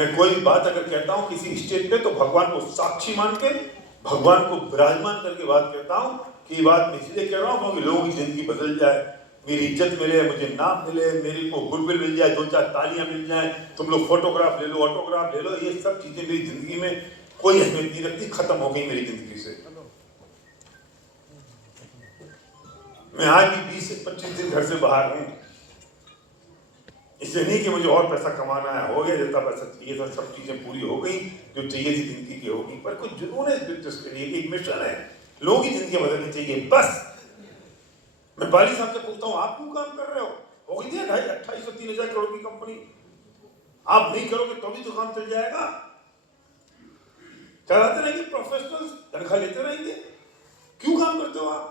मैं कोई भी बात अगर कहता हूँ किसी स्टेज पे तो भगवान को साक्षी मान के, भगवान को विराजमान करके बात कहता हूँ कि ये बात मैं इसलिए कह रहा हूँ क्योंकि लोगों की जिंदगी बदल जाए, मेरी इज्जत मिले, मुझे नाम मिले, मेरे को गुडविल मिल जाए, 2-4 तालियां मिल जाए, तुम लोग फोटोग्राफ ले लो, ऑटोग्राफ ले लो, ये सब चीजें मेरी जिंदगी में कोई अहमियत नहीं रखती, खत्म हो गई मेरी जिंदगी से। मैं आज भी 20 से 25 दिन घर से बाहर हूँ, इसलिए नहीं कि मुझे और पैसा कमाना है, हो गया जितना पैसा चाहिए था, सब चीजें पूरी हो गई जो चाहिए थी जिंदगी की होगी, पर कुछ जुनून है बिजनेस के लिए, एक मिशन है, लोगों की जिंदगी बदलनी चाहिए बस। मैं बाली साहब से पूछता हूँ आप क्यों काम कर रहे हो गई थी 2,500-3,000 करोड़ की कंपनी, आप नहीं करोगे तो भी तो काम चल जाएगा, चलाते रहेंगे, प्रोफेशनल्स तनख्वाह लेते रहेंगे, क्यों काम करते हो आप?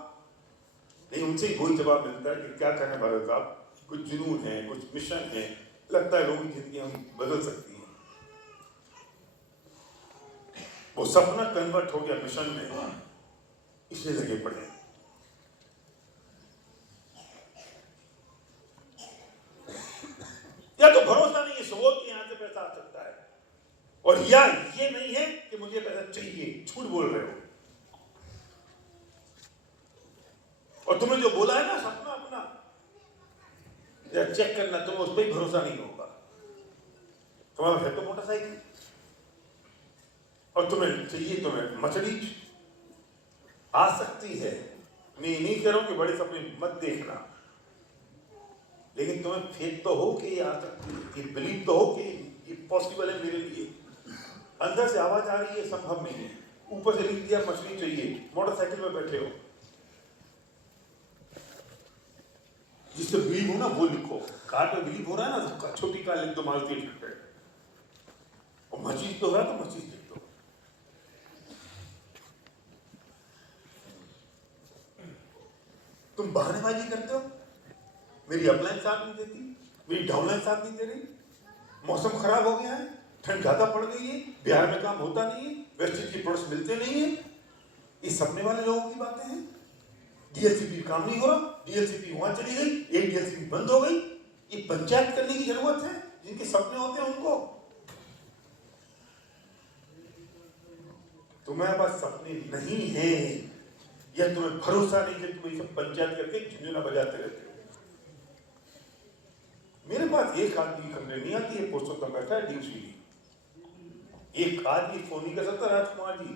नहीं, उनसे ही वही जवाब मिलता है कि क्या करें भारत साहब, कुछ जुनून है, कुछ मिशन है, लगता है लोगों की जिंदगी हम बदल सकती है। वो सपना कन्वर्ट हो गया मिशन में, इसलिए लगे पड़े। या तो भरोसा नहीं है सोच कि यहां से पैसा आ सकता है, और या ये नहीं है कि मुझे पैसा चाहिए, झूठ बोल रहे हो। और तुमने जो बोला है ना सपना अपना या चेक करना, तुम्हें उस पर ही भरोसा नहीं होगा। तुम्हारा है तो मोटरसाइकिल और तुम्हें चाहिए, तुम्हें मछली आ सकती है, नहीं करो कि बड़े सपने मत देखना, लेकिन तुम्हें फेथ तो हो कि ये आ सकती है, ये बिलीव तो हो कि ये पॉसिबल है मेरे लिए। अंदर से आवाज आ रही है संभव नहीं है, ऊपर से लिख दिया मछली चाहिए, मोटरसाइकिल में बैठे हो, जिससे बिलीव हो ना वो लिखो, कार पे बिलीव हो रहा है ना तो छोटी कार लिख दो मारुति 800, और मछली तो हो रहा है तो मछली लिख दो। तुम बहानेबाजी करते हो, मेरी अपलाइन साथ नहीं देती, मेरी डाउनलाइन साथ नहीं दे रही, मौसम खराब हो गया है, ठंड ज्यादा पड़ गई है, बिहार में काम होता नहीं है, वेस्टेज के प्रोडक्ट्स मिलते नहीं है, ये सपने वाले लोगों की बातें हैं। डीएलसीपी काम नहीं हो रहा, डीएलसीपी वहां चली गई, एक डीएलसीपी बंद हो गई, ये पंचायत करने की जरूरत है, जिनके सपने होते हैं उनको। तुम्हारे पास सपने नहीं है या तुम्हें भरोसा नहीं कि तुम ये सब पंचायत करके झुंझुना बजाते रहते हो। मेरे पास एक आदमी करने नहीं आती है, पुरुषोत्तम बैठा है डीसीडी, एक आदमी फोन नहीं कर सकता राजकुमार जी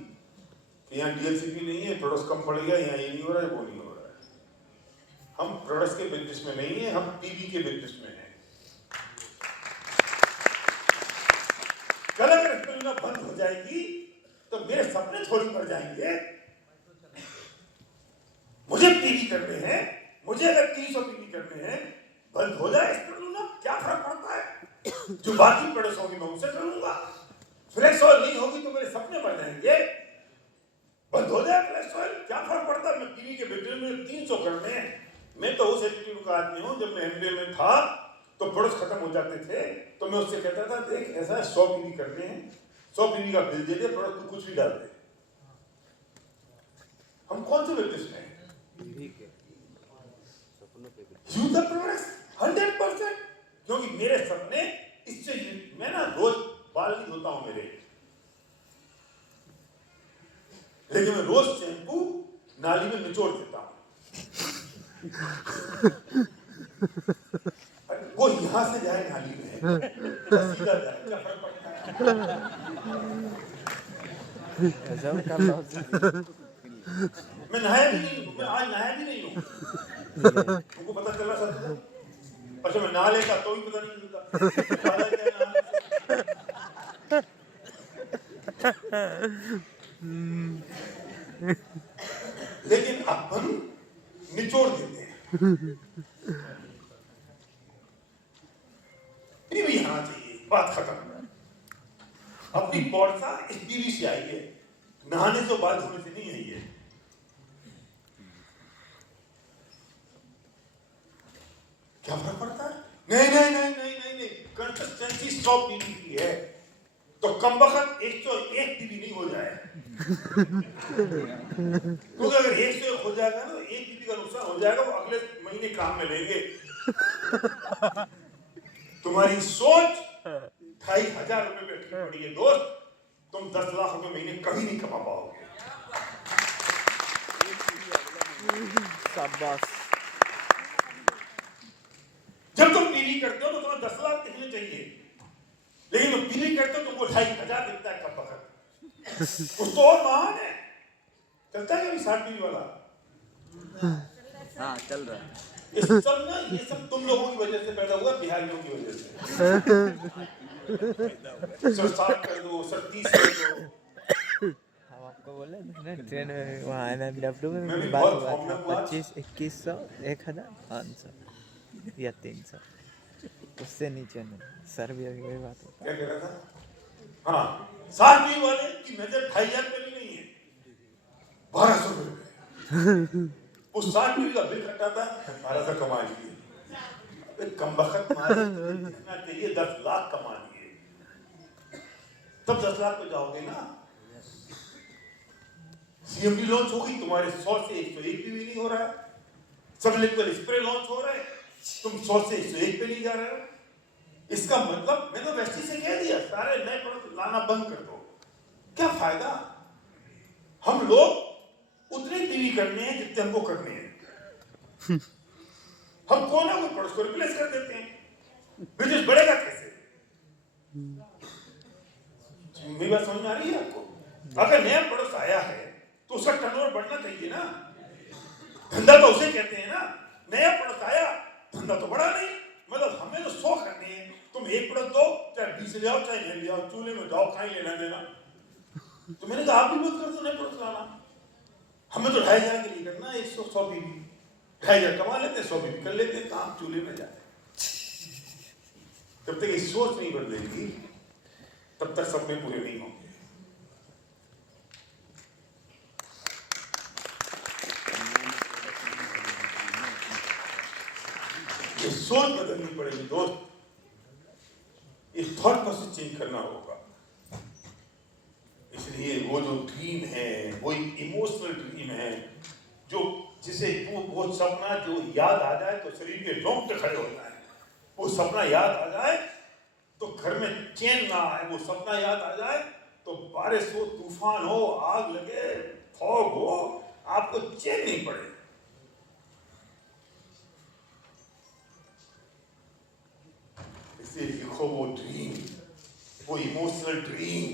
कि यहाँ डीएलसीपी नहीं है, प्रोडक्ट्स कम पड़ गया, यहाँ ये नहीं हो रहा है, वो नहीं हो रहा है। हम प्रोडक्ट्स के बिजनेस में नहीं है, हम टीवी के बिजनेस में हैं। कल अगर फिल्म बंद हो जाएगी तो मेरे सपने थोड़ी मर जाएंगे। मुझे टीवी करने हैं, मुझे अगर 300 टीवी करने हैं, बंद हो जाए ना क्या फर्क पड़ता है, जो बाकी प्रोडक्ट्स होगी मैं उनसे करूंगा। फ्लेक्स ऑयल नहीं होगी तो मेरे सपने मर जाएंगे, बंद हो जाए फ्लेक्स ऑयल क्या फर्क पड़ता है। मैं टीवी के बिजनेस में 300 करने हैं, मैं तो उस एटीट्यूड का आदमी हूं, जब मैं एमबीए में था तो प्रोडक्ट्स खत्म हो जाते थे तो मैं उससे कहता था देख ऐसा 100 टीवी करने हैं, 100 टीवी का बिल दे दे, प्रोडक्ट को कुछ भी डाल दे। हम कौन से बिजनेस में यूज द प्रोडक्ट्स 100%, क्योंकि मेरे सपने इससे, मैं ना रोज बाल नहीं धोता हूं मेरे, लेकिन मैं रोज शैम्पू नाली में निचोड़ देता हूं। वो यहां से जाए नाली में सीधा जाए, क्या फर्क पड़ता है। मैं नहाया भी नहीं हूं, मैं आज नहाया भी नहीं हूं, तुमको पता चल रहा सर? अच्छा मैं नहा लेता तो भी पता नहीं चलता। लेकिन अपन निचोड़ देते हैं, ये भी आना चाहिए, बात खत्म। अपनी पौड़सा इस बीवी से आई है, नहाने से बाल धोने से नहीं आई है। क्या फर्क पड़ता है? नहीं, कंसिस्टेंसी 100 टीवी की है तो कमबख्त 101 टीवी नहीं हो जाए, क्योंकि अगर 101 हो जाएगा ना तो 1 टीवी का नुकसान हो जाएगा, वो अगले महीने काम में लेंगे। तुम्हारी सोच 2,500 रुपए में ठीक पड़ी है दोस्त, तुम 10 लाख रुपए महीने कभी नहीं कमा पाओगे। शाबाश। जब तुम पीली करते हो तो तुम्हें 10 लाख दिखने चाहिए, लेकिन तुम पीली करते हो तुमको 2,500 दिखता है कब वक्त। कुछ तो और महान है। चलता है कभी 60 पीली वाला? हाँ चल रहा है। ये सब ना, ये सब तुम लोगों की वजह से पैदा हुआ, बिहारियों की वजह से। सर 60 कर दो, सर 30 कर दो। हम आपको बोले थे ना ट्रेन में, वहाँ NMW में मैं भी बात बहुत हुआ था, प्रॉब्लम हुआ। 25, 2100, 1000, 500 या 300, उससे नीचे नहीं। सर भी अभी वही बात होता क्या कह रहा था? हाँ, 60 पीली वाले की नजर 2,500 पे भी नहीं है, 1,200 रुपए। उस 60 पीली का बिल कटाता है, 1,200 कमा लिए। कमबख्त मारे इतना चाहिए 10 लाख कमा लिए, तब 10 लाख पे जाओगे ना। CMD लॉन्च होगी, तुम्हारे 100 से 101 पे भी नहीं हो रहा है। सब लिक्विड स्प्रे लॉन्च हो रहे हैं, तुम 100 से 101 पे नहीं जा रहे हो। इसका मतलब मैंने वेस्टी से कह दिया, सारे नए प्रोडक्ट लाना बंद कर दो। क्या फायदा? हम लोग उतने पीवी करने हैं जितने हमको करने हैं। हम कोई ना कोई प्रोडक्ट को रिप्लेस कर देते हैं, बिजनेस बढ़ेगा कैसे? मेरी बात समझ में आ रही है आपको? अगर नया प्रोडक्ट आया है तो उसका टर्नओवर बढ़ना चाहिए ना। धंधा तो उसे कहते हैं ना। नया प्रोडक्ट आया, धंधा तो बढ़ा नहीं। मतलब हमें तो 100 करने हैं, तुम एक प्रोडक्ट दो, चाहे 20 ले आओ चाहे नहीं ले आओ, चूल्हे में जाओ, खाई लेना देना। तो मैंने कहा आप भी मत कर दो नए प्रोडक्ट लाना। हमें तो 2,500 के लिए करना, 100 बीबी 2,500 कमा लेते, 100 बीबी कर लेते, काम चूल्हे में जाए। जब तक ये सोच नहीं बदलेगी तब तक सपने पूरे नहीं होंगे। ये सोच बदलनी पड़ेगी दोस्त, ये थॉट प्रोसेस चेंज करना होगा। इसलिए वो जो ड्रीम है वो एक इमोशनल ड्रीम है, जो जिसे वो सपना जो याद आ जाए तो शरीर के रोंगटे खड़े हो जाए। वो सपना याद आ जाए तो घर में चैन ना आए। वो सपना याद आ जाए तो बारिश हो, तूफान हो, आग लगे, फॉग हो, आपको चैन नहीं पड़े। इसलिए लिखो वो ड्रीम, वो इमोशनल ड्रीम।